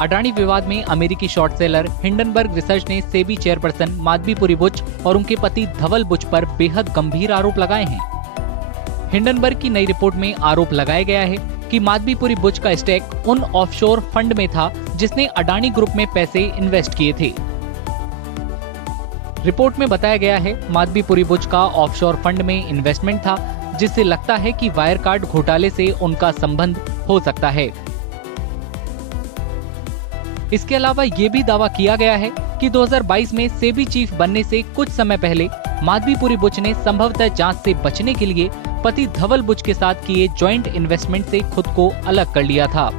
अडानी विवाद में अमेरिकी शॉर्ट सेलर हिंडनबर्ग रिसर्च ने सेबी चेयरपर्सन माधवीपुरी बुच और उनके पति धवल बुच पर बेहद गंभीर आरोप लगाए हैं। हिंडनबर्ग की नई रिपोर्ट में आरोप लगाया गया है कि माधवीपुरी बुच का स्टेक उन ऑफशोर फंड में था जिसने अडानी ग्रुप में पैसे इन्वेस्ट किए थे। रिपोर्ट में बताया गया है माधवीपुरी बुच का ऑफशोर फंड में इन्वेस्टमेंट था, जिससे लगता है कि वायर कार्ड घोटाले से उनका संबंध हो सकता है। इसके अलावा ये भी दावा किया गया है कि 2022 में सेबी चीफ बनने से कुछ समय पहले माधवीपुरी बुच ने संभवतः जांच से बचने के लिए पति धवल बुच के साथ किए जॉइंट इन्वेस्टमेंट से खुद को अलग कर लिया था।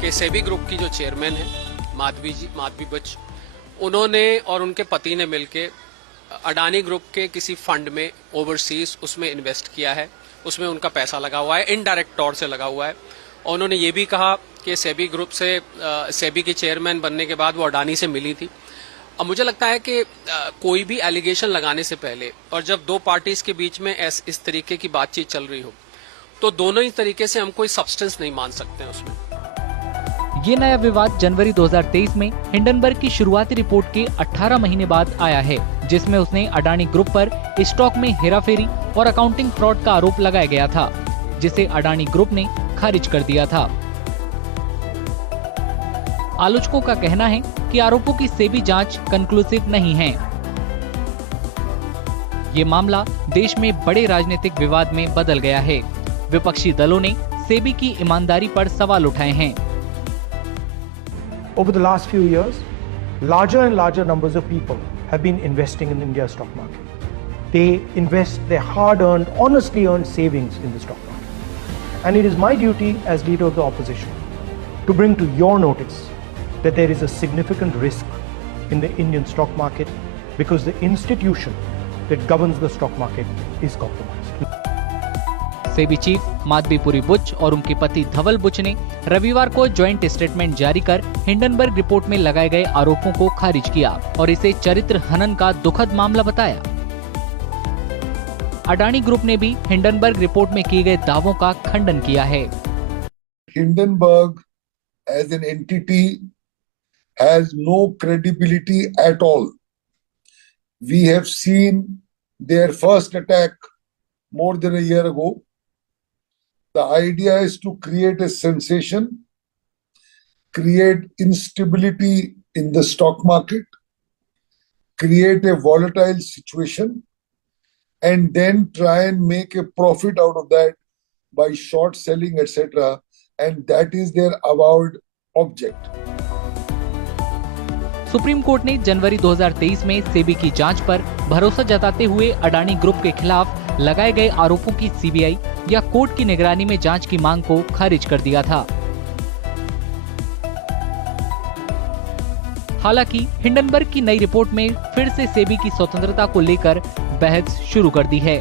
कि सेबी ग्रुप की जो चेयरमैन है माधवी बुच, उन्होंने और उनके पति ने मिलकर अडानी ग्रुप के किसी फंड में ओवरसीज उसमें इन्वेस्ट किया है, उसमें उनका पैसा लगा हुआ है, इनडायरेक्ट तौर से लगा हुआ है। और उन्होंने ये भी कहा कि सेबी ग्रुप से सेबी की चेयरमैन बनने के बाद वो अडानी से मिली थी। अब मुझे लगता है कि कोई भी एलिगेशन लगाने से पहले और जब दो पार्टीज के बीच में इस तरीके की बातचीत चल रही हो तो दोनों ही तरीके से हम कोई सब्सटेंस नहीं मान सकते हैं उसमें। ये नया विवाद जनवरी 2023 में हिंडनबर्ग की शुरुआती रिपोर्ट के 18 महीने बाद आया है, जिसमें उसने अडानी ग्रुप पर स्टॉक में हेराफेरी और अकाउंटिंग फ्रॉड का आरोप लगाया गया था, जिसे अडानी ग्रुप ने खारिज कर दिया था। आलोचकों का कहना है कि आरोपों की सेबी जांच कंक्लूसिव नहीं है। ये मामला देश में बड़े राजनीतिक विवाद में बदल गया है। विपक्षी दलों ने सेबी की ईमानदारी पर सवाल उठाए हैं। Over the last few years, larger and larger numbers of people have been investing in India's stock market. They invest their hard-earned, honestly earned savings in the stock market. And it is my duty as leader of the opposition to bring to your notice that there is a significant risk in the Indian stock market because the institution that governs the stock market is compromised. SEBI chief Madhabi Puri Buch और उनके पति धवल बुच ने रविवार को joint statement जारी कर Hindenburg report में लगाए गए आरोपों को खारिज किया और इसे चरित्र हनन का दुखद मामला बताया। अडानी ग्रुप ने भी हिंडनबर्ग रिपोर्ट में किए गए दावों का खंडन किया है। Hindenburg as an entity has no credibility at all. We have seen their first attack more than a year ago. The idea is to create a sensation, create instability in the stock market, create a volatile situation, and then try and make a profit out of that by short selling, etc. And that is their avowed object. Supreme court ने जनवरी 2023 में सेबी की जांच पर भरोसा जताते हुए Adani group के खिलाफ लगाए गए आरोपों की सीबीआई या कोर्ट की निगरानी में जांच की मांग को खारिज कर दिया था। हालांकि हिंडनबर्ग की नई रिपोर्ट में फिर से सेबी की स्वतंत्रता को लेकर बहस शुरू कर दी है।